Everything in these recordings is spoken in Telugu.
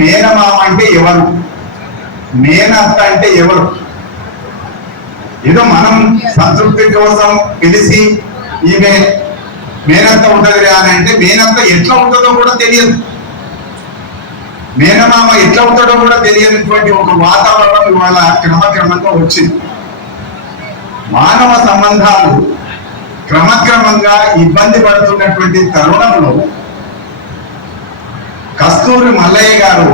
మేనమామ అంటే ఎవరు, మేనత్త అంటే ఎవరు? ఏదో మనం సంతృప్తి కోసం పిలిచి ఈమె మేనత్త ఉంటది అని అంటే మేనత్త ఎట్లా ఉంటుందో కూడా తెలియదు, మేనమామ ఎట్లా ఉంటాడో కూడా తెలియనటువంటి ఒక వాతావరణం ఇవాళ క్రమక్రమంగా వచ్చింది. మానవ సంబంధాలు క్రమక్రమంగా ఇబ్బంది పడుతున్నటువంటి తరుణంలో కస్తూరి మల్లయ్య గారు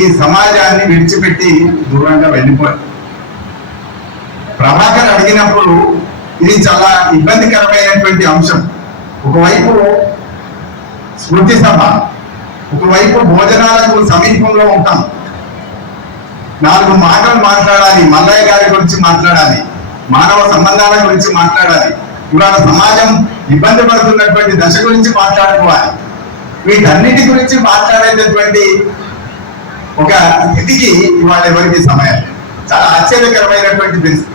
ఈ సమాజాన్ని విడిచిపెట్టి దూరంగా వెళ్ళిపోయారు. ప్రభాకర్ అడిగినప్పుడు ఇది చాలా ఇబ్బందికరమైనటువంటి అంశం. ఒకవైపు స్మృతి సభ, ఒకవైపు భోజనాలకు సమీపంలో ఉంటాం, 4 మాటలు మాట్లాడాలి, మల్లయ్య గారి గురించి మాట్లాడాలి, మానవ సంబంధాల గురించి మాట్లాడాలి, ఇవాళ సమాజం ఇబ్బంది పడుతున్నటువంటి దశ గురించి మాట్లాడుకోవాలి. వీటన్నిటి గురించి మాట్లాడేటటువంటి ఒక స్థితికి ఇవాళ ఎవరికి సమయం. చాలా ఆశ్చర్యకరమైనటువంటి పరిస్థితి.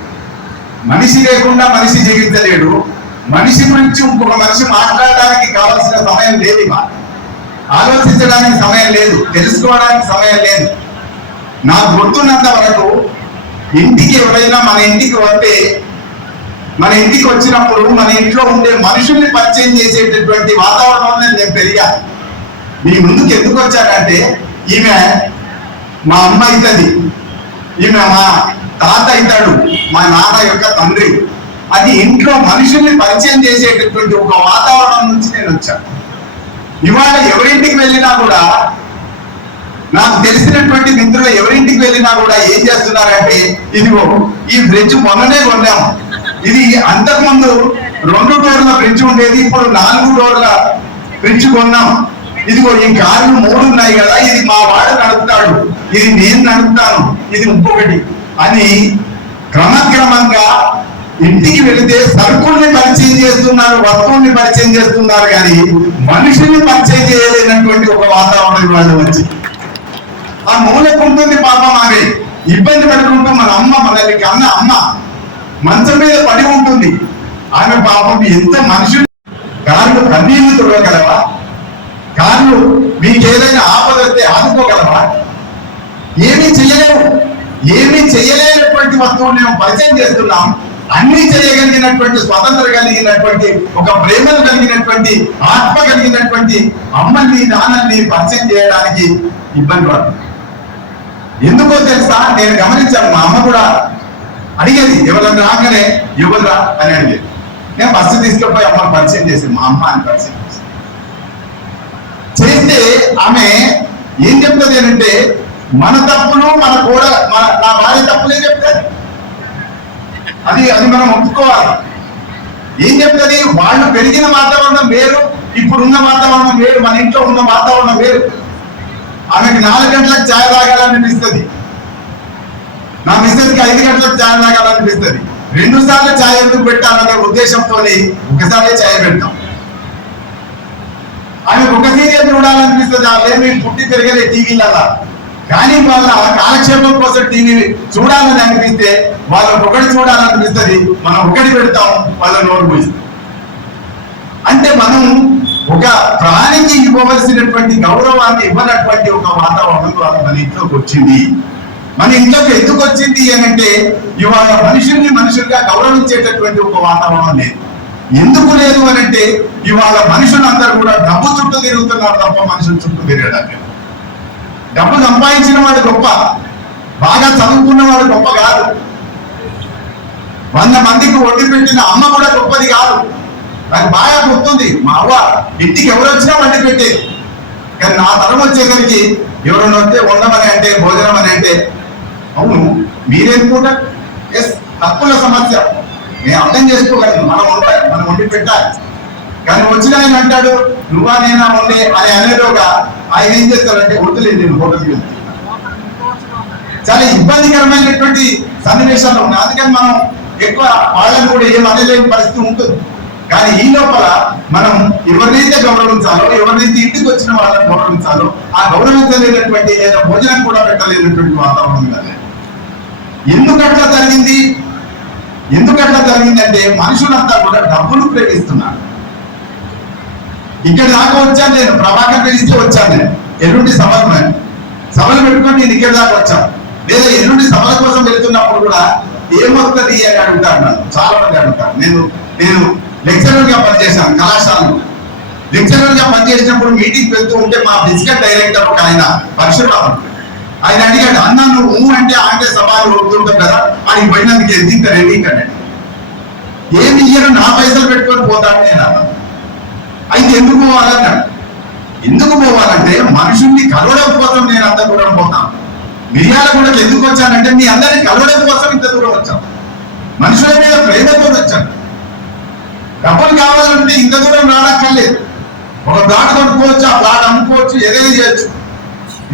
మనిషి లేకుండా మనిషి జీవించలేడు, మనిషి గురించి ఇంకొక మనిషి మాట్లాడడానికి కావాల్సిన సమయం లేదు, ఇక ఆలోచించడానికి సమయం లేదు, తెలుసుకోవడానికి సమయం లేదు. నాకు గుర్తున్నంత వరకు ఇంటికి ఎవరైనా మన ఇంటికి వస్తే, మన ఇంటికి వచ్చినప్పుడు మన ఇంట్లో ఉండే మనుషుల్ని పరిచయం చేసేటటువంటి వాతావరణంలో నేను పెరిగాను. మీ ముందుకు ఎందుకు వచ్చానంటే, ఈమె మా అమ్మ అవుతుంది, ఈమె మా తాత అవుతాడు, మా నాన్న యొక్క తండ్రి, అది ఇంట్లో మనుషుల్ని పరిచయం చేసేటటువంటి ఒక వాతావరణం నుంచి నేను వచ్చాను. ఇవాళ ఎవరింటికి వెళ్ళినా కూడా, నాకు తెలిసినటువంటి మిత్రులు ఎవరింటికి వెళ్ళినా కూడా ఏం చేస్తున్నారంటే, ఇదిగో ఈ ఫ్రిడ్జ్ మొన్ననే కొన్నాము, ఇది అంతకుముందు 2 డోర్ల ఫ్రిడ్జ్ ఉండేది, ఇప్పుడు 4 డోర్ల ఫ్రిడ్జ్ కొన్నాం, ఇదిగో ఈ కార్లు 3 ఉన్నాయి కదా, ఇది మా వాడు నడుపుతాడు, ఇది నేను నడుపుతాను, ఇది ఇంకొకటి అని క్రమక్రమంగా ఇంటికి వెళితే సరుకుల్ని పరిచయం చేస్తున్నారు, వస్తువుల్ని పరిచయం చేస్తున్నారు, కానీ మనుషుల్ని పరిచయం చేయలేనటువంటి ఒక వాతావరణం వాళ్ళు వచ్చి ఆ మూలకుంటుంది. పాపం ఆమె ఇబ్బంది పడుకుంటూ మన అమ్మ, మనల్ని కన్న అమ్మ మంచం మీద పడి ఉంటుంది. ఆమె పాపం ఎంత మనుషులు. కార్లు కన్నీళ్లు తుడవగలవా? కార్లు మీకు ఏదైనా ఆపద వస్తే ఆదుకోగలవా? ఏమీ చేయలేవు. ఏమీ చేయలేనటువంటి వస్తువులు మేము పరిచయం చేస్తున్నాం. అన్ని చేయగలిగినటువంటి, స్వతంత్ర కలిగినటువంటి, ఒక ప్రేమను కలిగినటువంటి, ఆత్మ కలిగినటువంటి అమ్మల్ని నాన్నల్ని పరిచయం చేయడానికి ఇబ్బంది పడుతుంది. ఎందుకో తెలుసా? నేను గమనించాను, మా అమ్మ కూడా అడిగేది, ఎవరన్నా రాగానే ఎవరురా అని అడిగేది. నేను బస్సు తీసుకుపోయి అమ్మని పరిచయం చేసింది, మా అమ్మ అని పరిచయం చేస్తే ఆమె ఏం చెప్తుంది అంటే, మన తప్పులు మన కూడా నా భార్య తప్పులే చెప్తారు. అది మనం ఒప్పుకోవాలి. ఏం చెప్తుంది? వాళ్ళు పెరిగిన వాతావరణం వేరు, ఇప్పుడున్న వాతావరణం వేరు, మన ఇంట్లో ఉన్న వాతావరణం వేరు. ఆమెకి 4 గంటలకు ఛాయ్ తాగాలనిపిస్తుంది, నా మిస్సెస్కి 5 గంటలకు ఛాయ్ తాగాలనిపిస్తుంది. 2 సార్లు ఛాయ్ ఎందుకు పెట్టాలనే ఉద్దేశంతో ఒకసారి ఛాయ్ పెడతాం. ఆమెకు ఒక సీరియల్ చూడాలనిపిస్తుంది, అవేమి పుట్టి పెరగలే టీవీలలో, కానీ వాళ్ళ కాలక్షేపం కోసం టీవీ చూడాలని అనిపిస్తే వాళ్ళకి ఒకటి చూడాలనిపిస్తుంది, మనం ఒకటి పెడతాం, వాళ్ళ నోరు పోయిస్తాం. అంటే మనం ఒక ప్రాణికి ఇవ్వవలసినటువంటి గౌరవాన్ని ఇవ్వనటువంటి ఒక వాతావరణం మన ఇంట్లోకి వచ్చింది. మన ఇంట్లోకి ఎందుకు వచ్చింది అని అంటే, ఇవాళ మనుషుల్ని మనుషులుగా గౌరవించేటటువంటి ఒక వాతావరణం లేదు. ఎందుకు లేదు అని అంటే, ఇవాళ మనుషులందరూ కూడా డబ్బు చుట్టూ తిరుగుతున్నారు తప్ప మనుషుల చుట్టూ తిరగడానికి. డబ్బు సంపాదించిన వాడు గొప్ప, బాగా చదువుకున్న వాడు గొప్ప కాదు, 100 మందికి ఒడ్డు పెట్టిన అమ్మ కూడా గొప్పది కాదు. నాకు బాగా గుర్తుంది, మా అవ్వ ఇంటికి ఎవరు వచ్చినా వండి పెట్టేది. కానీ నా తరం వచ్చేసరికి ఎవరైనా వస్తే ఉండమని అంటే, భోజనం అని అంటే, అవును మీరేం కూడా ఎస్ తప్పుల సమస్య నేను అర్థం చేసుకోగలను, మనం వండి పెట్టాలి. కానీ వచ్చిన ఆయన అంటాడు, నువ్వా నేనా ఉండే అని అనేలోగా ఆయన ఏం చేస్తారంటే, వద్దులేదు నేను హోటల్కి వెళ్తున్నాను. చాలా ఇబ్బందికరమైనటువంటి సన్నివేశాలు ఉన్నాయి. అందుకని మనం ఎక్కువ వాళ్ళని కూడా ఏం అనలేని పరిస్థితి ఉంటుంది. కానీ ఈ లోపల మనం ఎవరినైతే గౌరవించాలో, ఎవరినైతే ఇంటికి వచ్చిన వాళ్ళని గౌరవించాలో, ఆ గౌరవించలేనటువంటి లేదా భోజనం కూడా పెట్టలేనటువంటి వాతావరణం కాదు. ఎందుకట్లా జరిగింది? ఎందుకట్లా జరిగిందంటే, మనుషులంతా కూడా డబ్బులు ప్రేమిస్తున్నారు. ఇక్కడ దాకా వచ్చాను నేను, ప్రభాకర్ పిలిస్తే వచ్చాను నేను, ఎల్లుండి సభ నేను ఇక్కడ దాకా వచ్చాను, లేదా ఎల్లుండి సభల కోసం వెళ్తున్నప్పుడు కూడా ఏమొస్తుంది అని అడుగుతారు. నన్ను చాలా మంది అడుగుతారు. నేను లెక్చరర్ గా పనిచేశాను కళాశాలలో. లెక్చరర్ గా పనిచేసినప్పుడు మీటింగ్ వెళ్తూ ఉంటే మా ఫిజికల్ డైరెక్టర్ ఒక ఆయన పరశురామన్, ఆయన అడిగాడు, అన్న నువ్వు అంటే ఆంటే సభలు వస్తుంటావు కదా, ఆయన పోయినందుకు ఎంత రెడీ కదండి, ఏమి ఇయ్యను నా పైసలు పెట్టుకొని పోతాను నేను అన్నాను. అయితే ఎందుకు పోవాలన్నాడు. ఎందుకు పోవాలంటే మనుషుల్ని కలవడం కోసం నేను అంత దూరం పోతాను. మిర్యాలగూడకు ఎందుకు వచ్చానంటే మీ అందరినీ కలవడం కోసం ఇంత దూరం వచ్చాను. మనుషుల మీద ప్రేమతో వచ్చాను. డబ్బులు కావాలంటే ఇంత దూరం రానక్కర్లేదు. ఒక ప్లాట్ కొనుక్కోవచ్చు, ఆ ప్లాట్ అమ్ముకోవచ్చు, ఏదైనా చేయొచ్చు.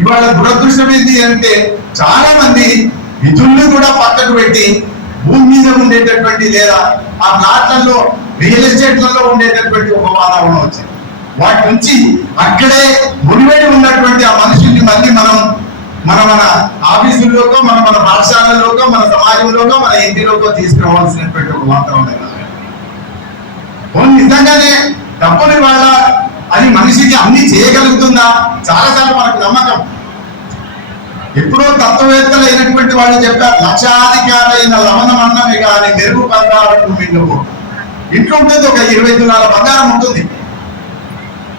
ఇవాళ దురదృష్టం ఏంటి అంటే చాలా మంది విధుల్ని కూడా పక్కకు పెట్టి భూమి మీద ఉండేటటువంటి లేదా ఆ ప్లాట్లలో రియల్ ఎస్టేట్లలో ఉండేటటువంటి ఒక వాతావరణం వచ్చింది. వాటి నుంచి అక్కడే ముడివేడి ఉన్నటువంటి ఆ మనుషుల్ని మళ్ళీ మన ఆఫీసుల్లోకో మన పాఠశాలలోకో మన సమాజంలోకో మన ఇంటిలోకో తీసుకురావాల్సినటువంటి ఒక వాతావరణం. నిజంగానే డబ్బుని వాళ్ళ అది మనిషికి అన్ని చేయగలుగుతుందా? చాలాసార్లు మనకు నమ్మకం. ఎప్పుడో తత్వవేత్తలు అయినటువంటి వాళ్ళు చెప్పారు, లక్షాధికారైన లవణం అన్నమే కానీ మెరుగు బంగారం మింగవు. ఇంట్లో ఉంటుంది ఒక 20 తులాల బంగారం ఉంటుంది.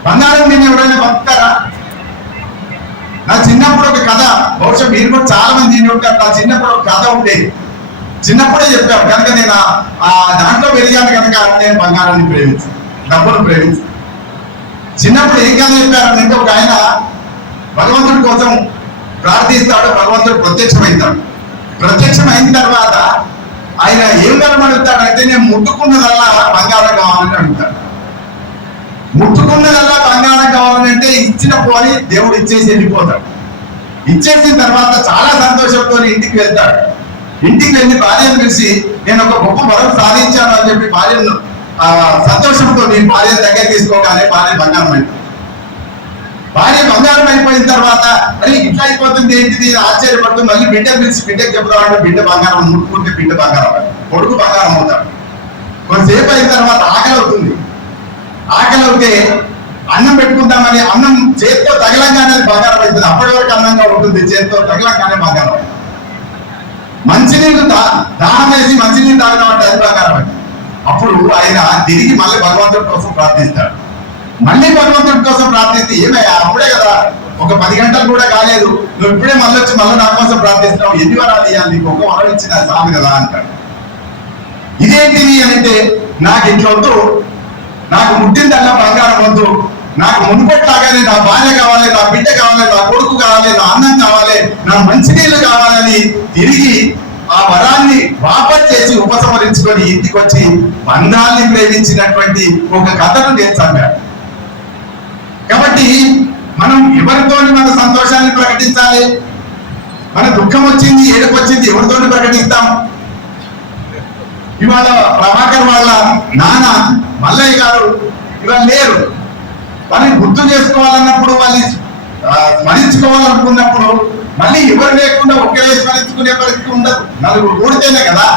బంగారం నేను ఎవరైనా బతుకుతారా? నా చిన్నప్పుడు ఒక కథ, బహుశా మీరు కూడా చాలా మంది ఉంటారు. నా చిన్నప్పుడు ఒక కథ ఉండేది, చిన్నప్పుడే చెప్పారు కనుక నేను ఆ దాంట్లో పెరిగాను కనుక నేను బంగారాన్ని ప్రేమించు, డబ్బును ప్రేమించు. చిన్నప్పుడు ఏం కథ చెప్పారంటే ఒక ఆయన భగవంతుడి కోసం ప్రార్థిస్తాడు, భగవంతుడు ప్రత్యక్షమవుతాడు. ప్రత్యక్షమైన తర్వాత ఆయన ఏం వరం అడుగుతాడంటే నేను ముట్టుకున్నదల్లా బంగారం కావాలని అడుగుతాడు. ముట్టుకున్నదల్లా బంగారం కావాలంటే ఇచ్చినప్పుడు అని దేవుడు ఇచ్చేసి వెళ్ళిపోతాడు. ఇచ్చేసిన తర్వాత చాలా సంతోషంతో ఇంటికి వెళ్తాడు. ఇంటికి వెళ్ళి భార్యను పిలిచి నేను ఒక గొప్ప వరం సాధించాను అని చెప్పి భార్యను సంతోషంతో నేను భార్య దగ్గర తీసుకోగానే భార్య బంగారం అయిపోయింది. భార్య బంగారం అయిపోయిన తర్వాత అరే ఇట్లా అయిపోతుంది ఏంటిది ఆశ్చర్యపడుతుంది. మళ్ళీ బిడ్డకు పిలిచి బిడ్డకు చెప్తామంటే బిడ్డ బంగారం, ముట్టుకుంటే బిడ్డ బంగారం, కొడుకు బంగారం అవుతాడు. కొంతసేపు అయిన తర్వాత ఆకలి అవుతుంది. ఆకలి అవుతే అన్నం పెట్టుకుందామని అన్నం చేతితో తగలంగానే బంగారం అవుతుంది. అప్పటి వరకు అన్నంగా ఉంటుంది, చేతితో తగలంగానే బంగారం అవుతుంది. మంచినీళ్ళు దాహం వేసి మంచినీళ్ళు తాగినామంటే అది బంగారం అయింది. అప్పుడు ఆయన తిరిగి మళ్ళీ భగవంతుడి కోసం ప్రార్థిస్తాడు. మళ్ళీ భగవంతుడి కోసం ప్రార్థిస్తే ఏమయ్యా అప్పుడే కదా ఒక 10 గంటలు కూడా కాలేదు, నువ్వు ఇప్పుడే మళ్ళీ వచ్చి మళ్ళీ నా కోసం ప్రార్థిస్తున్నావు, ఎన్ని వరాలు ఇవ్వాలి, నీకు ఒక వరం ఇచ్చిన స్వామి కదా అంటాడు. ఇదేంటిది అంటే నాకు ఇట్లా వద్దు, నాకు ముట్టిందల్లా బంగారం వద్దు, నాకు మునుపట్లాగానే నా భార్య కావాలి, నా బిడ్డ కావాలి, నా కొడుకు కావాలి, నా అన్నం కావాలి, నా మంచినీళ్ళు కావాలని తిరిగి ఆ వరాన్ని వాపస్ చేసి ఉపసంహరించుకొని ఇంటికి వచ్చి బంధాన్ని ప్రేమించినటువంటి ఒక కథను నేను చదివాను. కాబట్టి మనం ఎవరితో మన సంతోషాన్ని ప్రకటించాలి? మన దుఃఖం వచ్చింది, ఏడుపు వచ్చింది, ఎవరితో ప్రకటిస్తాం? ఇవాళ ప్రభాకర్ వాళ్ళ నాన్న మల్లయ్య గారు ఇవాళ లేరు. వాళ్ళని గుర్తు చేసుకోవాలన్నప్పుడు, వాళ్ళని స్మరించుకోవాలనుకున్నప్పుడు మళ్ళీ ఎవరు లేకుండా ఒకే స్మరించుకునే పరిస్థితి ఉండదు. నలుగురు కూడితేనే కదా,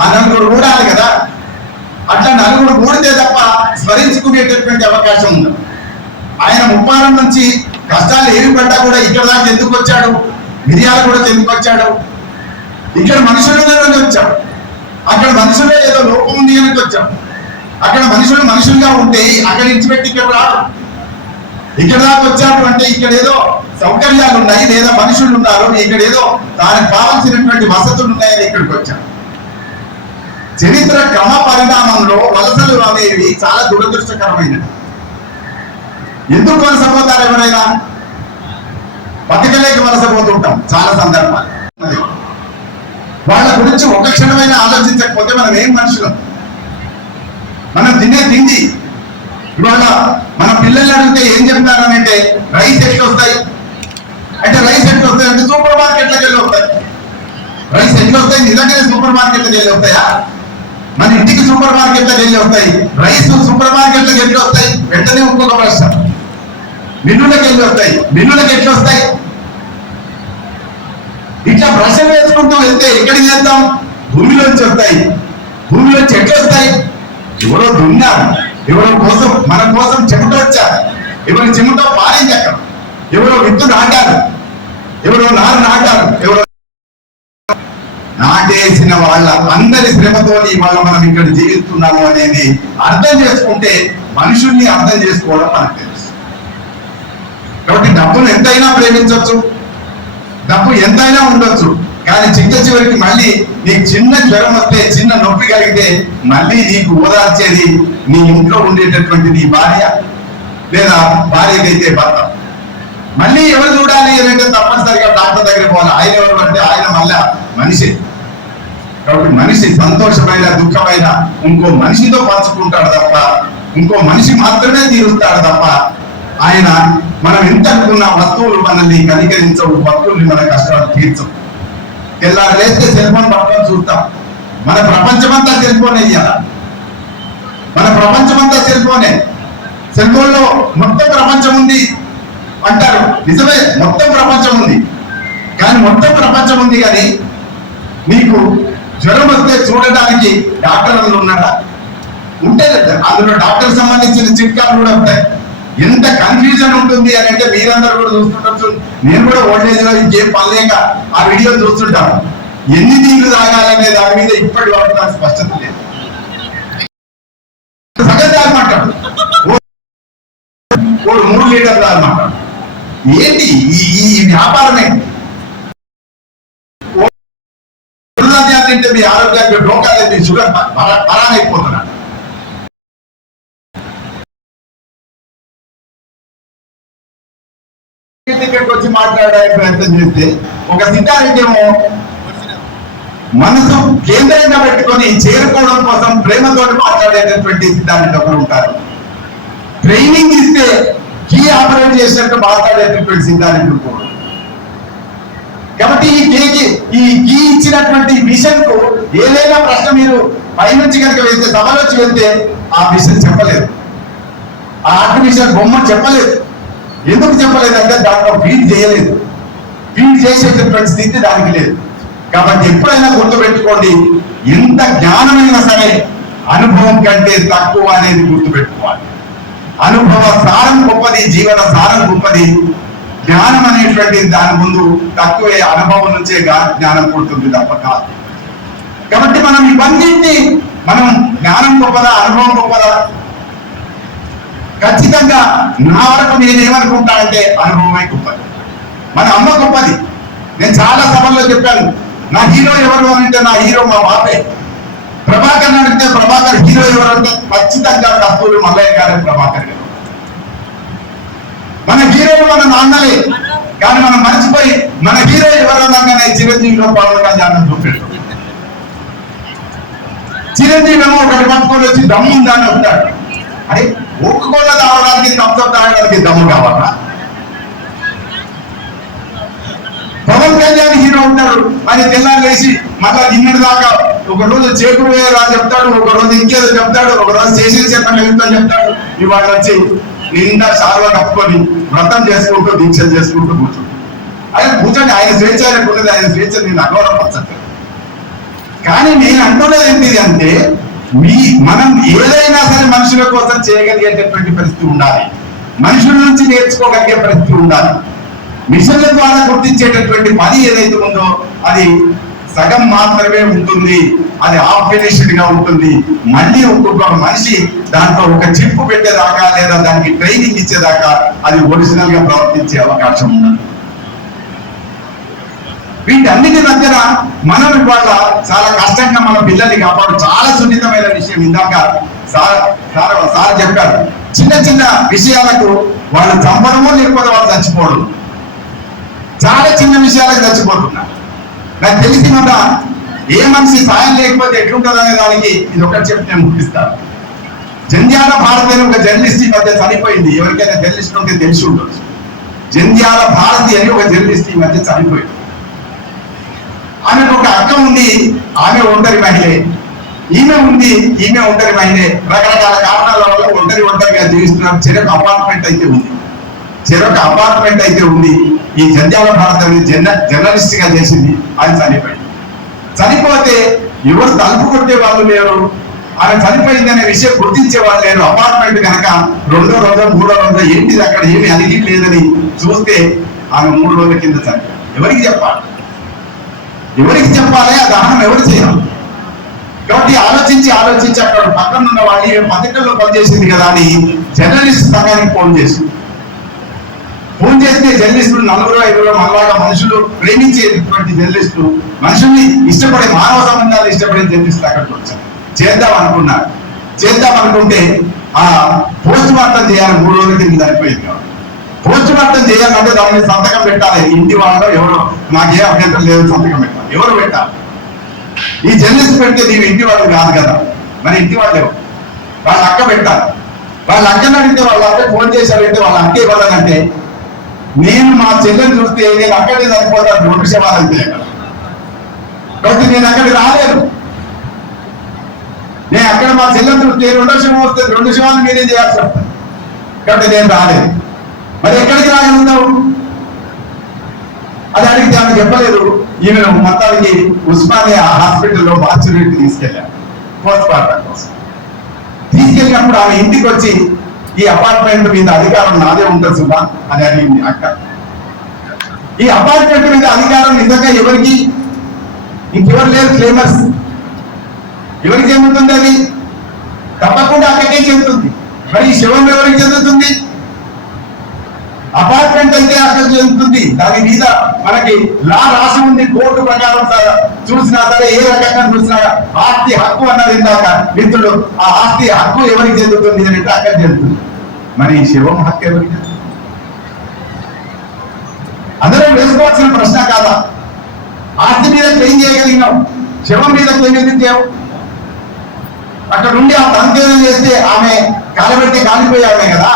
ఆ నలుగురు కూడాలి కదా. అట్లా నలుగురు కూడితే తప్ప స్మరించుకునేటటువంటి అవకాశం ఉండదు. ఆయన ముప్పారం నుంచి కష్టాలు ఏమి పడ్డా కూడా ఇక్కడ దాకా ఎందుకు వచ్చాడు? మిర్యాలగూడ ఎందుకు వచ్చాడు? ఇక్కడ మనుషులుగానే వచ్చాడు. అక్కడ మనుషులే ఏదో లోపం ఉంది అని వచ్చాడు. అక్కడ మనుషులుగా ఉంటే అక్కడ ఇచ్చిపెట్టి ఇక్కడ రాడు. ఇక్కడ దాకా వచ్చాడు అంటే ఇక్కడ ఏదో సౌకర్యాలు ఉన్నాయి, లేదా మనుషులు ఉన్నారు, ఇక్కడ ఏదో దానికి కావాల్సినటువంటి వసతులు ఉన్నాయని ఇక్కడికి వచ్చాడు. చరిత్ర క్రమ పరిణామంలో వలసలు అనేవి చాలా దురదృష్టకరమైనవి. ఎందుకు వలసపోతారు? ఎవరైనా బతకలేక వలసపోతుంటాం చాలా సందర్భాలు. వాళ్ళ గురించి ఒక క్షణమైన ఆలోచించకపోతే మనం ఏం మనుషులం? మనం తినే తిండి ఇవాళ మన పిల్లల్ని అడిగితే ఏం చెప్తారనంటే రైస్ ఎట్లా వస్తాయి అంటే, రైస్ ఎట్లా వస్తాయి అంటే సూపర్ మార్కెట్లకు వెళ్ళి వస్తాయి. రైస్ ఎట్లా వస్తాయి? నిజంగానే సూపర్ మార్కెట్లకు వెళ్ళి వస్తాయా? మన ఇంటికి సూపర్ మార్కెట్లకు వెళ్ళి వస్తాయి. రైస్ సూపర్ మార్కెట్లకు ఎట్లా వస్తాయి? వెంటనే ఇంకొక ప్రశ్న, మిల్లులకు వెళ్ళి వస్తాయి. మిల్లులకు ఎట్లా వస్తాయి? ఇట్లా ప్రశ్న వేసుకుంటూ వెళ్తే ఎక్కడికి వెళ్తాం? భూమిలోంచి వస్తాయి. భూమిలోంచి ఎట్లా వస్తాయి? ఎవరో దున్నారు, ఎవరో కోసం మన కోసం చెమట వచ్చారు, ఎవరి చెమట పారింది, అక్కడ ఎవరో విత్తు నాటారు, ఎవరో నాటారు, ఎవరో నాటేసిన వాళ్ళ అందరి శ్రమతో ఇవాళ మనం ఇక్కడ జీవిస్తున్నాము అనేది అర్థం చేసుకుంటే మనుషుల్ని అర్థం చేసుకోవడం మనకు తెలుసు. కాబట్టి డబ్బును ఎంతైనా ప్రేమించవచ్చు, డబ్బు ఎంతైనా ఉండొచ్చు, కానీ చివరికి మళ్ళీ నీకు చిన్న జ్వరం వస్తే, చిన్న నొప్పి కలిగితే మళ్ళీ నీకు ఓదార్చేది నీ ఇంట్లో ఉండేటటువంటి నీ భార్య, లేదా భార్యకైతే భర్త. మళ్ళీ ఎవరు చూడాలి అంటే తప్పనిసరిగా డాక్టర్ దగ్గర పోవాలి. ఆయన ఎవరు అంటే ఆయన మళ్ళా మనిషి. కాబట్టి మనిషి సంతోషమైన దుఃఖమైన ఇంకో మనిషితో పంచుకుంటాడు తప్ప, ఇంకో మనిషి మాత్రమే తీరుస్తాడు తప్ప ఆయన మనం ఎంత అనుకున్న వస్తువులు మనల్ని కనికరించవు, వస్తువుల్ని మన కష్టాలు తీర్చవు. తెల్లారు లేస్తే సెల్ ఫోన్ పట్టుకొని చూస్తాం. మన ప్రపంచమంతా సెల్ ఫోన్ అయ్యాల, మన ప్రపంచమంతా సెల్ ఫోనే. సెల్ ఫోన్ లో మొత్తం ప్రపంచం ఉంది అంటారు, నిజమే, మొత్తం ప్రపంచం ఉంది. కానీ మొత్తం ప్రపంచం ఉంది కానీ నీకు జ్వరం వస్తే చూడడానికి డాక్టర్లు ఉన్నారా? ఉంటే అందులో డాక్టర్ సంబంధించిన చిట్కాలు కూడా ఉంటాయి. ఎంత కన్ఫ్యూజన్ ఉంటుంది అని అంటే మీరందరూ కూడా చూస్తుంటారు. నేను కూడా ఓల్డేజ్ లో ఇంకేం పనిలేక ఆ వీడియో చూస్తుంటాను. ఎన్ని నీళ్లు తాగాలనే దాని మీద ఇప్పటి వరకు నాకు స్పష్టత లేదు. సగం తాగమంటాడు, 3 లీటర్లు తాగమంటాడు. ఏంటి ఈ వ్యాపారం ఏంటి? తింటే మీ ఆరోగ్యానికి డోకాలే, మీ షుగర్ పరానైపోతున్నాడు. ఇక్కడికి వచ్చి మాట్లాడే ప్రయత్నం చేస్తే ఒక సిద్ధారెడ్డి ఏమో మనసు కేంద్రంగా పెట్టుకొని చేరుకోవడం కోసం ప్రేమతో మాట్లాడేటటువంటి సిద్ధారెడ్డి ఒకరు ఉంటారు. ట్రైనింగ్ ఇస్తే కీ ఆపరేట్ చేసినట్టు మాట్లాడేటటువంటి సిద్ధారెడ్డి కూడా. కాబట్టి ఈ కీ ఇచ్చినటువంటి మిషన్ కు ఏదైనా ప్రశ్న మీరు పైనుంచి కనుక వెళ్తే, సభలోకి వెళ్తే ఆ మిషన్ చెప్పలేదు, ఆ ఆర్టిఫిషియల్ బొమ్మ చెప్పలేదు. ఎందుకు చెప్పలేదంటే దాంట్లో ఫీడ్ చేయలేదు, ఫీడ్ చేసేటటువంటి స్థితి దానికి లేదు. కాబట్టి ఎప్పుడైనా గుర్తుపెట్టుకోండి, ఎంత జ్ఞానమైనా సరే అనుభవం కంటే తక్కువ అనేది గుర్తుపెట్టుకోవాలి. అనుభవ సారం గొప్పది, జీవన సారం గొప్పది. జ్ఞానం అనేటువంటి దాని ముందు తక్కువే, అనుభవం నుంచే జ్ఞానం పుడుతుంది తప్ప కాదు. కాబట్టి మనం ఇవన్నింటినీ మనం జ్ఞానం గొప్పదా, అనుభవం గొప్పదా? ఖచ్చితంగా నా వరకు నేనేమనుకుంటా అంటే అనుభవమే గొప్పది. మన అమ్మ గొప్పది. నేను చాలా సభల్లో చెప్పాను, నా హీరో ఎవరు అంటే నా హీరో మా బాపే. ప్రభాకర్ అడిగితే ప్రభాకర్ హీరో ఎవరు అంటే ఖచ్చితంగా కస్తూరి మల్లయ్య గారు, ప్రభాకర్ గారు. మన హీరోలు మన నాన్నలే, కానీ మనం మర్చిపోయి మన హీరో ఎవరన్నాగానే చిరంజీవిలో పవన్ కళ్యాణ్ చూపెట్టు. చిరంజీవి ఏమో ఒకటి పట్టుకొని వచ్చి దమ్ము ఉందని ఉంటాడు. అరే ఒక్కకోళ్ళ తాగడానికి, తప్ప తాగడానికి దమ్ము కావాలా? పవన్ కళ్యాణ్ హీరో ఉంటాడు, అది తెల్లారు వేసి మళ్ళా నిన్నటి దాకా ఒక రోజు చేకుడు వేయరా చెప్తాడు, ఒక రోజు ఇంకేదో చెప్తాడు, ఒక రోజు చేసేది చెప్తాడు. ఇవాళ వచ్చి నిండా సార్వ కప్పుకొని వ్రతం చేసుకుంటూ దీక్షలు చేసుకుంటూ కూర్చుంటాడు. ఆయన కూర్చొని ఆయన స్వేచ్ఛ ఉన్నది, ఆయన స్వేచ్ఛ నేను అగౌరవపరచట్లేదు. కానీ నేను అంటున్నది ఏంటిది అంటే, మనం ఏదైనా సరే మనుషుల కోసం చేయగలిగేటటువంటి పరిస్థితి ఉండాలి, మనుషుల నుంచి నేర్చుకోగలిగే పరిస్థితి ఉండాలి. మిషన్ల ద్వారా గుర్తించేటటువంటి పని ఏదైతే ఉందో అది సగం మాత్రమే ఉంటుంది, అది హాఫ్ ఫినిష్డ్ గా ఉంటుంది. మళ్ళీ ఒక్కొక్క మనిషి దాంట్లో ఒక చిప్పు పెట్టేదాకా లేదా దానికి ట్రైనింగ్ ఇచ్చేదాకా అది ఒరిజినల్ గా ప్రవర్తించే అవకాశం ఉంది. వీటన్నిటి మధ్యన మనం ఇవాళ చాలా కష్టంగా మన పిల్లల్ని కాపాడు. చాలా సున్నితమైన విషయం ఇందాక సార్ చెప్పారు. చిన్న చిన్న విషయాలకు వాళ్ళు చంపడమో లేకపోతే వాళ్ళు చచ్చిపోవడం, చాలా చిన్న విషయాలకు చచ్చిపోతున్నారు. నాకు తెలిసి మన ఏ మనిషి సాయం లేకపోతే ఎట్లుంటుంది అనే దానికి ఇది ఒకటి చెప్పి నేను ముగిస్తాను. జంధ్యాల భారతి అని ఒక జర్నలిస్ట్ ఈ మధ్య చనిపోయింది. ఎవరికైనా జర్నలిస్ట్ ఉంటే తెలిసి ఉండొచ్చు. జంధ్యాల భారతి అని ఒక జర్నలిస్ట్ ఈ మధ్య చనిపోయింది. ఆమెకు ఒక అక్క ఉంది, ఆమె ఒంటరి మహిళే. ఈమె ఉంది, ఈమె ఒంటరి మహిళే. రకరకాల కారణాల వల్ల ఒంటరిగా జీవిస్తున్నారు. చెరొక అపార్ట్మెంట్ అయితే ఉంది. ఈ జంధ్యాల భారత్ అనేది జర్నలిస్ట్ గా చేసింది, అది చనిపోయింది. చనిపోతే ఎవరు తలుపు కొట్టే వాళ్ళు లేరు, ఆమె చనిపోయిందనే విషయం గుర్తించే వాళ్ళు లేరు. అపార్ట్మెంట్ కనుక 2వ రోజు 3వ రోజు ఏంటిది అక్కడ ఏమి అలిగి లేదని చూస్తే ఆమె 3 రోజుల కింద చనిపోయింది. ఎవరికి చెప్పాలి? ఎవరికి చెప్పాలి? ఆ దహనం ఎవరు చేయాలి? కాబట్టి ఆలోచించి అక్కడ పక్కన ఉన్న వాళ్ళు పత్రికల్లో పనిచేసింది కదా అని జర్నలిస్ట్ సంఘానికి ఫోన్ చేస్తే జర్నలిస్టులు 4-5 మనలాగా మనుషులు ప్రేమించేటువంటి జర్నలిస్టులు, మనుషుల్ని ఇష్టపడే మానవ సంబంధాలు ఇష్టపడే జర్నలిస్టులు అక్కడికి వచ్చారు. చేద్దాం అనుకుంటే ఆ పోస్ట్ మార్టం చేయాలి. 3 రోజుల కింద సరిపోయింది. పోస్ట్ మార్టం చేయాలంటే దాని మీద సంతకం పెట్టాలి. ఇంటి వాళ్ళు ఎవరో నాకే అభ్యంతరం లేదు సంతకం పెట్టాలి. ఎవరు పెట్టాలి? ఈ జర్నలిస్ట్ పెడితే నీవు ఇంటి వాళ్ళు కాదు కదా, మరి ఇంటి వాళ్ళు ఎవరు? వాళ్ళ అక్క పెట్టాలి. వాళ్ళ అక్కని అడిగితే వాళ్ళ అక్క ఫోన్ చేశారంటే వాళ్ళ అక్క ఇవ్వాలంటే నేను మా చెల్లెని చూస్తే నేను అక్కడే సరిపోతాను 2 శవాలు అంతే అక్కడ. కాబట్టి నేను అక్కడికి రాలేను. నేను అక్కడ మా చెల్లెని చూస్తే 2వ శవం వస్తే 2 శవాలు మీరేం చేయాల్సి వస్తుంది. కాబట్టి నేను రాలేదు. మరి ఎక్కడికి రాగలుగుతావు? అది అడిగితే ఆమె చెప్పలేదు. ఈమెను మొత్తానికి ఉస్మానియా హాస్పిటల్లో మార్చురీకి తీసుకెళ్ళాను పోస్ట్ మార్టం కోసం. తీసుకెళ్ళినప్పుడు ఆమె ఇంటికి వచ్చి ఈ అపార్ట్మెంట్ మీద అధికారం నాదే ఉంటుంది సుమా అని అడిగింది అక్క. ఈ అపార్ట్మెంట్ మీద అధికారం నిజంగా ఎవరికి? ఇంకెవరు లేరు క్లెయిమర్స్. ఎవరికి చెందుతుంది? అది తప్పకుండా అక్కడికే చెందుతుంది. మరి ఈ శవం ఎవరికి చెందుతుంది? అపార్ట్మెంట్ అయితే అక్కడ చెందుతుంది. దాని మీద మనకి లా రాసి ఉంది. కోర్టు ప్రకారం చూసినా సరే, ఏ రకంగా చూసినా ఆస్తి హక్కు అన్నది ఇందాక మిత్రుడు, ఆ ఆస్తి హక్కు ఎవరికి చెందుతుంది అంటే అక్కడ చెందుతుంది. మరి శవం హక్కు ఎవరికి చెందుతుంది? అందరం వేసుకోవాల్సిన ప్రశ్న కాదా? ఆస్తి మీద క్లెయిమ్ చేయగలిగినాం, శవం మీద క్లెయిమ్ ఎందుకు చేయవు? అక్కడ నుండి ఆ తంత్రం చేస్తే ఆమె కాలబెట్టి కాలిపోయామే కదా.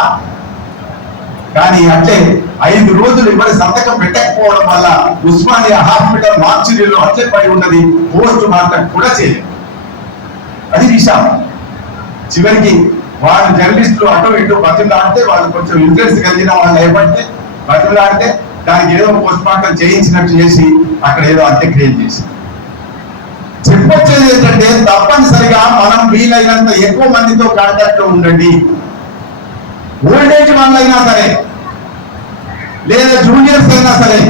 కానీ అంటే 5 రోజులు ఎవరి సంతకం పెట్టకపోవడం వల్ల ఉస్మానియా హాస్పిటల్ మార్చురీలో అట్లే పడి ఉన్నది. పోస్ట్ మార్టం కూడా చేయలేదు. అది విషయం. చివరికి వాళ్ళు జర్నలిస్టులు అటు ఇటు బతిలాడితే, వాళ్ళు కొంచెం ఇన్ఫ్లుయెన్స్ కలిగిన వాళ్ళు ఏమంటే బతిలాడితే దానికి ఏదో పోస్ట్ మార్టం చేయించినట్టు చేసి అక్కడ ఏదో అంత్యక్రియ చేసి చెప్పొచ్చేది ఏంటంటే, తప్పనిసరిగా మనం వీలైనంత ఎక్కువ మందితో కాంటాక్ట్ లో ఉండండి. ఓల్డేజ్ వాళ్ళైనా సరే, లేదా జూనియర్స్ అయినా సరే,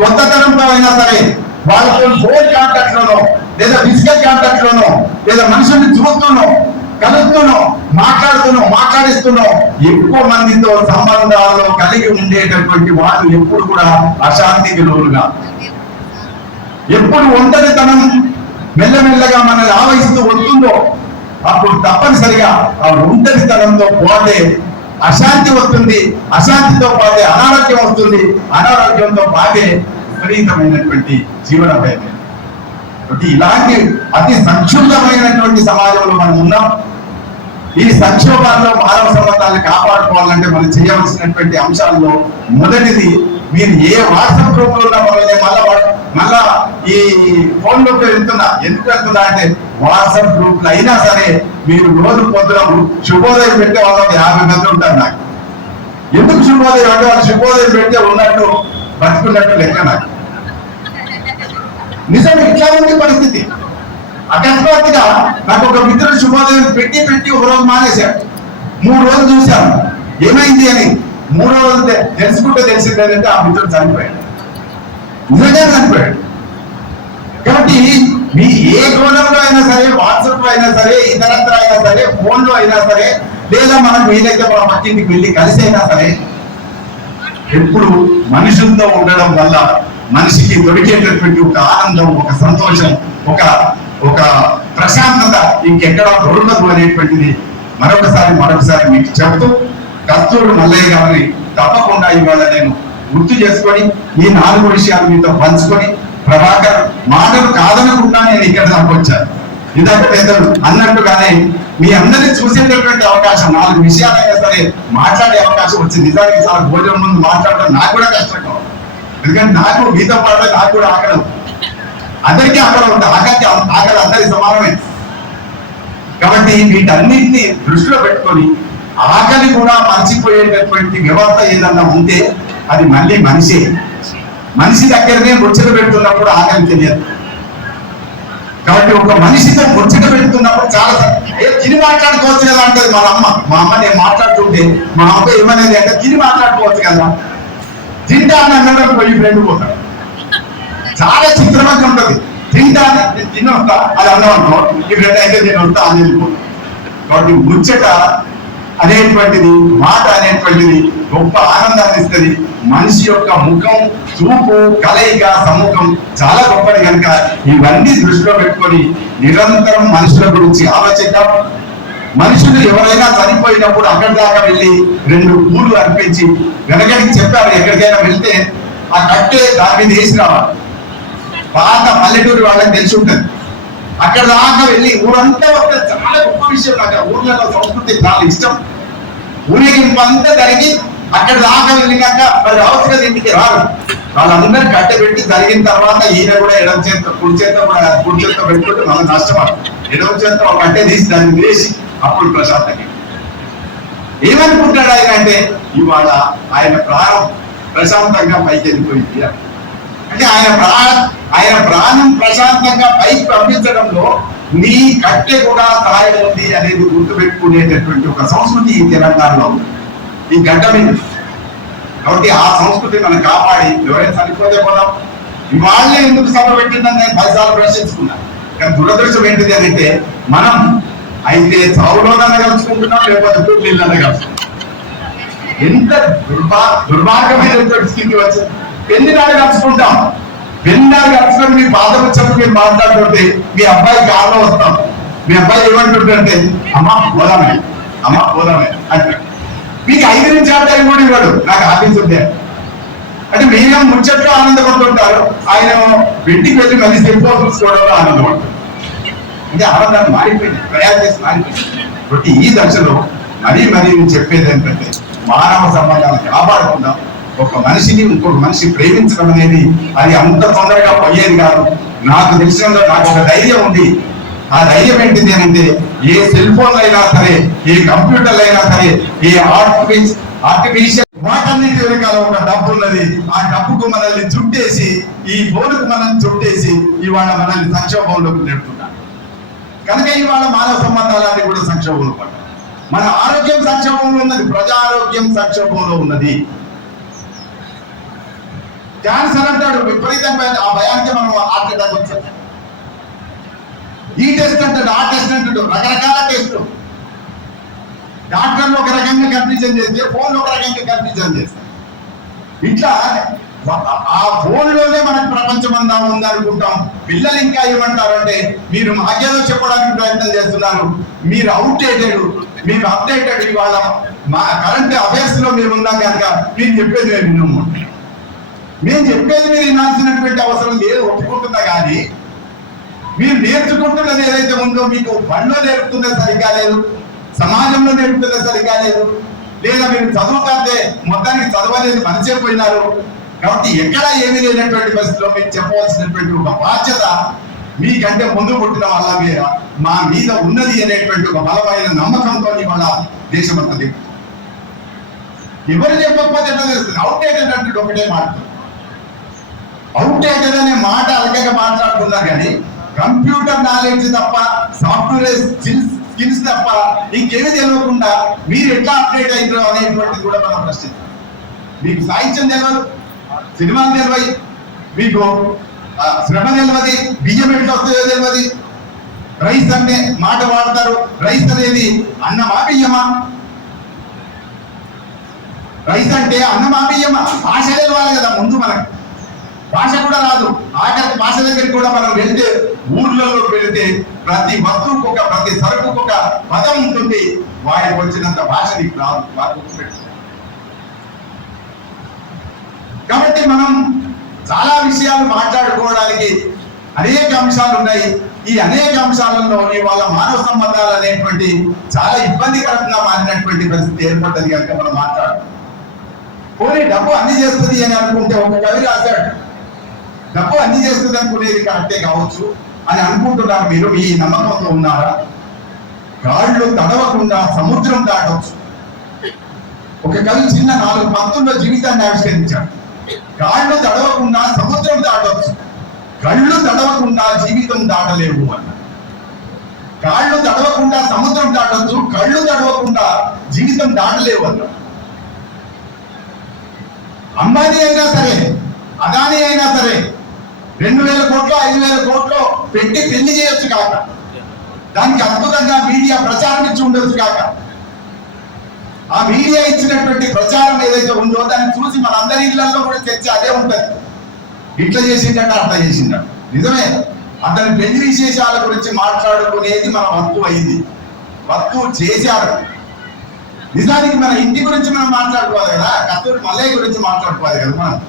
కొత్త తరంతో అయినా సరే, వాళ్ళతో ఫోన్ కాంటాక్ట్ లోనో, లేదా ఫిజికల్ కాంటాక్ట్ లోనో, లేదా మనుషుల్ని చూస్తూనో, కలుస్తూనో, మాట్లాడిస్తూనో ఎక్కువ మందితో సంబంధాల్లో కలిగి ఉండేటటువంటి వాళ్ళు ఎప్పుడు కూడా అశాంతికి లోనుగా, ఎప్పుడు ఒంటరితనం మెల్లమెల్లగా మనల్ని ఆవహిస్తూ వస్తుందో అప్పుడు తప్పనిసరిగా ఆ ఒంటరితనంతో పోతే అశాంతి వస్తుంది. అశాంతితో పాటే అనారోగ్యం వస్తుంది. అనారోగ్యంతో పాటే విపరీతమైనటువంటి జీవన భయం. ఇలాంటి అతి సంక్షుబ్ధమైనటువంటి సమాజంలో మనం ఉన్నాం. ఈ సంక్షోభాల్లో మానవ సంబంధాలను కాపాడుకోవాలంటే మనం చేయవలసినటువంటి అంశాల్లో మొదటిది, మీరు ఏ వాట్సాప్ గ్రూప్ లో ఉన్నా మళ్ళా ఈ ఫోన్ లోకి వెళ్తున్నా, ఎందుకు వెళ్తున్నా అంటే వాట్సాప్ గ్రూప్ లో అయినా సరే మీరు రోజు పొద్దున శుభోదయం పెట్టే వాళ్ళకి 50 మంది ఉంటారు. నాకు ఎందుకు శుభోదయం అంటే వాళ్ళు శుభోదయం పెడితే ఉన్నట్టు బతుకున్నట్టు లెక్క. నాకు నిజం ఇట్లా ఉంది పరిస్థితి. అకస్మాత్తుగా నాకు ఒక మిత్రుడు శుభోదయం పెట్టి ఒక రోజు మానేశాడు. 3 రోజులు చూశాను ఏమైంది అని. 3వ రోజు తెలుసుకుంటే తెలిసింది ఏంటంటే ఆ మిత్రుడు చనిపోయాడు. నిజంగా చనిపోయాడు. కాబట్టి మీ ఏ కోణంలో అయినా సరే, వాట్సాప్ లో అయినా సరే, ఇతరత్ర అయినా సరే, ఫోన్ లో అయినా సరే, లేదా మనం వీలైతే మన పక్కింటికి వెళ్ళి కలిసి అయినా సరే, ఎప్పుడు మనుషులతో ఉండడం వల్ల మనిషికి దొరికేటటువంటి ఒక ఆనందం, ఒక సంతోషం, ఒక ప్రశాంతత ఇంకెక్కడా దొరకదు అనేటువంటిది మరొకసారి మీకు చెబుతూ, కస్తూరి మల్లయ్య గారిని తప్పకుండా ఇవాళ నేను గుర్తు చేసుకొని ఈ 4 విషయాలు మీతో పంచుకొని, ప్రభాకర్ మాటలు కాదనకుండా నేను ఇక్కడ దాకా వచ్చాను. ఇందాక పెద్దలు అన్నట్టుగానే మీ అందరినీ చూసేటటువంటి అవకాశం, 4 విషయాలైనా సరే మాట్లాడే అవకాశం వచ్చింది. నిజానికి చాలా భోజనం ముందు మాట్లాడడం నాకు కూడా కష్టంగా, ఎందుకంటే నాకు మీతో పాటు నాకు కూడా ఆకలి, అందరికీ ఆకలి ఉంటుంది. ఆకలి అందరి సమానమే. కాబట్టి వీటన్నింటినీ దృష్టిలో పెట్టుకొని ఆకలి కూడా మర్చిపోయేటటువంటి వ్యవస్థ ఏదన్నా ఉంటే అది మళ్ళీ మనిషి దగ్గరనే ముచ్చట పెడుతున్నప్పుడు ఆకలి తెలియదు. కాబట్టి ఒక మనిషితో ముచ్చట పెడుతున్నప్పుడు చాలా తిని మాట్లాడుకోవచ్చు కదా అంటది మా అమ్మ నేను మాట్లాడుతుంటే మా అమ్మ ఏమనేది అంటే తిని మాట్లాడుకోవచ్చు కదా. తింటా అని అన్నప్పుడు పోయి ఫ్రెండ్ పోతాడు. ఉంటుంది. తింటా తిని వస్తా అది అన్నం అనుకో, ఈ రెండు అయితే నేను వస్తా అని వెళ్ళిపోతాను. కాబట్టి ముచ్చట అనేటువంటిది, మాట అనేటువంటిది గొప్ప ఆనందాన్ని ఇస్తుంది. మనిషి యొక్క ముఖం, చూపు, కలయిక, సముఖం చాలా గొప్పది కనుక ఇవన్నీ దృష్టిలో పెట్టుకొని నిరంతరం మనుషుల గురించి ఆలోచిద్దాం. మనుషులు ఎవరైనా చనిపోయినప్పుడు అక్కడి దాకా వెళ్ళి 2 పూలు అర్పించి, వెనకడికి చెప్పారు ఎక్కడికైనా వెళ్తే ఆ కట్టే దాని మీద వేసి రావాలి. పాత పల్లెటూరు వాళ్ళకి తెలిసి ఉంటుంది. అక్కడ దాకా వెళ్ళి ఊరంతా వస్తే చాలా గొప్ప విషయం. నాకు ఊర్లలో సంస్కృతి చాలా ఇష్టం. ఊరేగింపు అంతా జరిగి అక్కడ దాకా వెళ్ళినాక మరి అవసరం ఇంటికి రారు. వాళ్ళందరూ కట్టెపెట్టి జరిగిన తర్వాత ఈయన కూడా ఎడమ చేత కుడి చేత పెట్టుకుంటే మనం నష్టపడు. ఎడమ చేత ఒక కట్టె తీసి దాన్ని వేసి అప్పుడు ప్రశాంతంగా ఏమనుకుంటాడు ఆయన అంటే ఇవాళ ఆయన ప్రాణం ప్రశాంతంగా పైకి వెళ్ళిపోయింది అంటే ఆయన ప్రాణం ప్రశాంతంగా పైకి పంపించడంలో నీ కట్టె కూడా సహాయం ఉంది అనేది గుర్తుపెట్టుకునేటటువంటి ఒక సంస్కృతి ఈ తెలంగాణలో ఉంది, ఈ గడ్డ మీద. కాబట్టి ఆ సంస్కృతి మనం కాపాడి ఎవరైనా చనిపోతే పోదాం. ఇవాళ్ళే ఎందుకు సభ పెట్టిందని నేను 10 సార్లు ప్రశ్నించుకున్నాను. కానీ దురదృష్టం ఏంటిది అని అంటే మనం అయితే చౌలోనన్నా కలుసుకుంటున్నాం, లేకపోతే నీళ్ళన్నా కలుసుకుంటున్నాం. ఎంత దుర్మార్గమైనటువంటి స్థితి వచ్చింది. పెళ్లినాడు కలుసుకుంటాం, పెళ్లినాడు కలుసుకొని మీ పాత వచ్చేప్పుడు మీరు మాట్లాడుతుంటే మీ అబ్బాయి కారులో వస్తాం, మీ అబ్బాయి ఏమంటుంటే అమ్మ పోదామే అంటే మీకు 5 నిమిషాల టైం కూడా ఇవ్వడు. నాకు ఆఫీస్ ఉంది అంటే మీరేమో ముచ్చట్లో ఆనందపడుతుంటారు, ఆయన ఇంటికి వెళ్ళి మళ్ళీ సెల్ ఫోన్ చూసుకోవడంలో ఆనందపడతారు. అంటే ఆనందాన్ని మారిపోయింది, ప్రయాణం చేసి మారిపోయింది. కాబట్టి ఈ దశలో మరీ నేను చెప్పేది ఏంటంటే మానవ సంబంధాలను కాపాడుకుందాం. ఒక మనిషిని ఇంకొక మనిషి ప్రేమించడం అనేది అది అంత తొందరగా పోయేది కాదు. నాకు తెలిసినంలో నాకు ఒక ధైర్యం ఉంది. ఆ ధైర్యం ఏంటిది అని అంటే ఏ సెల్ ఫోన్ అయినా సరే, ఏ కంప్యూటర్లు అయినా సరే, ఏ ఆర్టిఫిషియల్ వాటన్నిటి వెనకాల ఒక డబ్బు ఉన్నది. ఆ డబ్బుకు మనల్ని చుట్టేసి, ఈ ఫోన్కు మనల్ని చుట్టేసి ఇవాళ మనల్ని సంక్షోభంలోకి నెడుతున్నారు. కనుక ఇవాళ మానవ సంబంధాలన్నీ కూడా సంక్షోభంలో పడ్డాయి. మన ఆరోగ్యం సంక్షోభంలో ఉన్నది, ప్రజా ఆరోగ్యం సంక్షోభంలో ఉన్నది. క్యాన్సర్ అంటాడు విపరీతంగా, ఆ భయానికి మనం హార్ట్ అటాక్ వచ్చాడు. ఈ టెస్ట్ అంటాడు, ఆ టెస్ట్ అంటాడు, రకరకాల టెస్టులు. డాక్టర్లు ఒక రకంగా కన్ఫ్యూజన్ చేస్తే ఫోన్లు ఒక రకంగా కన్ఫ్యూజన్ చేస్తారు. ఇట్లా ఆ ఫోన్లోనే మనకు ప్రపంచం అంతా ఉంది అనుకుంటాం. పిల్లలు ఇంకా ఏమంటారంటే మీరు మాకేదో చెప్పడానికి ప్రయత్నం చేస్తున్నారు, మీరు అవుట్డేటెడ్, మీరు అప్డేటెడ్. ఇవాళ మా కరెంట్ అఫైర్స్ లో మీరు ఉన్నాం కనుక మీరు చెప్పేది మేము విన్నాము. మేము చెప్పేది మీరు వినాల్సినటువంటి అవసరం లేదు, ఒప్పుకుంటున్నా. కానీ మీరు నేర్చుకుంటున్నది ఏదైతే ఉందో మీకు బండ్లో నేర్పుతున్నది సరిగ్గా లేదు, సమాజంలో నేర్పుతున్నది సరిగ్గా లేదు, లేదా మీరు చదువుతాంటే మొత్తానికి చదవలేదు, మరిచిపోయినారు. కాబట్టి ఎక్కడ ఏమీ లేనటువంటి పరిస్థితిలో మీకు చెప్పవలసినటువంటి ఒక బాధ్యత మీకంటే ముందు పుట్టిన వాళ్ళ మీద మా మీద ఉన్నది అనేటువంటి ఒక బలమైన నమ్మకంతో వాళ్ళ దేశమంతా దిగుతుంది. ఎవరు చెప్పకపోతే ఎట్లా తెలుస్తుంది? అవుట్డేటెడ్ అంటే ఒకటే మాట్లాడుతుంది. అవుట్డేటెడ్ అనే మాట అలకగా మాట్లాడుతున్నారు, కానీ కంప్యూటర్ నాలెడ్జ్ తప్ప, సాఫ్ట్వేర్ స్కిల్స్ తప్ప ఇంకేమీ తెలియకుండా మీరు ఎట్లా అప్డేట్ అయ్యారో అనేటువంటిది కూడా మనం ప్రశ్నిస్తాం. మీకు సాహిత్యం తెలియదు, సినిమాలు తెలియదు, మీకు శ్రమ తెలియదు, బియ్యం ఎట్లా వస్తుందో తెలియదు. రైస్ అనే మాట వాడతారు. రైస్ అనేది అన్నమా బియ్యమా? రైస్ అంటే అన్నమా బియ్యమా? భాష తెలవాలి కదా ముందు. మనకు భాష కూడా రాదు. ఆఖరికి భాష దగ్గరికి కూడా మనం వెళ్తే, ఊర్లలో వెళితే ప్రతి వస్తువుకు ప్రతి సరుకుకు ఒక పదం ఉంటుంది. వాడికి వచ్చినంత భాష నీకు రాదు. కాబట్టి మనం చాలా విషయాలు మాట్లాడుకోవడానికి అనేక అంశాలు ఉన్నాయి. ఈ అనేక అంశాలలో ఇవాళ మానవ సంబంధాలు అనేటువంటి చాలా ఇబ్బందికరంగా మారినటువంటి పరిస్థితి ఏర్పడ్డది కనుక మనం మాట్లాడుతాం. పోనీ డబ్బు అన్ని చేస్తుంది అని అనుకుంటే ఒక కవి రాశాడు, డబ్బు అన్ని చేస్తుంది అనుకునేది కరెక్టే కావచ్చు అని అనుకుంటున్నారు. మీరు ఈ నమ్మకంతో ఉన్నారా? గాళ్ళు తడవకుండా సముద్రం దాటవచ్చు. ఒక కవి చిన్న 4 పంక్తుల్లో జీవితాన్ని ఆవిష్కరించాడు. గాళ్ళు తడవకుండా సముద్రం దాటవచ్చు, కళ్ళు తడవకుండా జీవితం దాటలేవు అన్న. కాళ్ళు తడవకుండా సముద్రం దాటవచ్చు, కళ్ళు తడవకుండా జీవితం దాటలేవు అన్న. అంబానీ అయినా సరే, అదానీ అయినా సరే, 2,000 కోట్లు 5,000 కోట్లు పెట్టి పెళ్లి చేయొచ్చు కాక, దానికి అద్భుతంగా మీడియా ప్రచారం ఇచ్చి ఉండొచ్చు కాక, ఆ మీడియా ఇచ్చినటువంటి ప్రచారం ఏదైతే ఉందో దాన్ని చూసి మన అందరి ఇళ్లలో కూడా చర్చ అదే ఉంటది. ఇట్లా చేసిందంటే అట్లా చేసిందంట. నిజమే, అతని పెళ్లి విశేషాల గురించి మాట్లాడుకునేది మన వస్తు అయింది, వస్తు చేశారు. నిజానికి మన ఇంటి గురించి మనం మాట్లాడుకోవాలి కదా, కస్తూరి మల్లయ్య గురించి మాట్లాడుకోవాలి కదా. మనం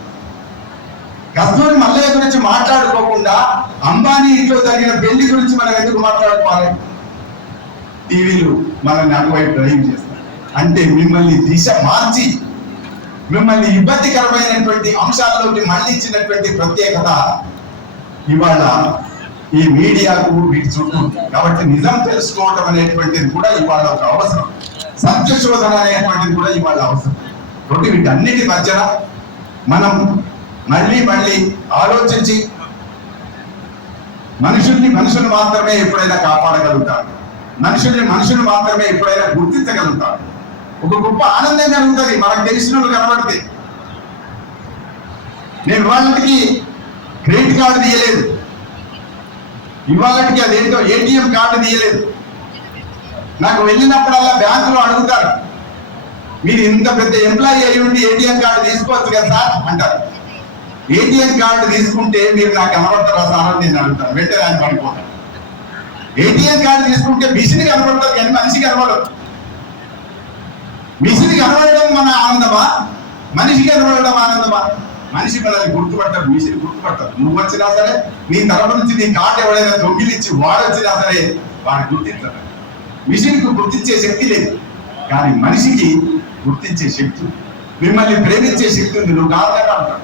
కస్తూరి మల్లయ్య గురించి మాట్లాడుకోకుండా అంబానీ ఇంట్లో జరిగిన పెళ్లి గురించి మనం ఎందుకు మాట్లాడుకోవాలి? టీవీలు మనల్ని అటువైపు డ్రైవ్ చేస్తారు. అంటే మిమ్మల్ని దిశ మార్చి మిమ్మల్ని ఇబ్బందికరమైనటువంటి అంశాల్లోకి మళ్ళించినటువంటి ప్రత్యేకత ఇవాళ ఈ మీడియాకు వీటి చుట్టూ. కాబట్టి నిజం తెలుసుకోవడం అనేటువంటిది కూడా ఇవాళ ఒక అవసరం, సత్య శోధన అనేటువంటిది కూడా ఇవాళ అవసరం. కాబట్టి వీటన్నిటి మధ్యన మనం మళ్ళీ ఆలోచించి మనుషులు మాత్రమే ఎప్పుడైనా కాపాడగలుగుతారు, మనుషులు మాత్రమే ఎప్పుడైనా గుర్తించగలుగుతారు. ఒక గొప్ప ఆనందం కలుగుతుంది మనకు తెలిసిన వాళ్ళు కనబడితే. నేను ఇవాళకి క్రెడిట్ కార్డు తీయలేదు, ఇవాళకి అదేంటో ఏటీఎం కార్డు తీయలేదు. నాకు వెళ్ళినప్పుడల్లా బ్యాంకులో అడుగుతారు, మీరు ఇంత పెద్ద ఎంప్లాయీ అయి ఉండి ఏటీఎం కార్డు తీసుకోవచ్చు కదా సార్ అంటారు. ఏటీఎం కార్డు తీసుకుంటే మీరు నాకు కనబడతారా సార్ అని నేను అడుగుతాను. వెంటనే ఆయన పడిపోతాను. ఏటీఎం కార్డు తీసుకుంటే మిషన్ కనబడతారు కానీ మనిషి కనబడదు. మిషన్ కనబడడం మన ఆనందమా, మనిషి కనబడడం ఆనందమా? మనిషి మనల్ని గుర్తుపడతారు, మిషన్ గుర్తుపడతారు. నువ్వు వచ్చినా సరే, నీ తరపు నుంచి నీ కార్డు ఎవరైనా దొంగిలించి వాడు వచ్చినా సరే వాడు గుర్తించారు. మిషన్కు గుర్తించే శక్తి లేదు, కానీ మనిషికి గుర్తించే శక్తి, మిమ్మల్ని ప్రేమించే శక్తి ఉంది. నువ్వు కాదని అంటాడు.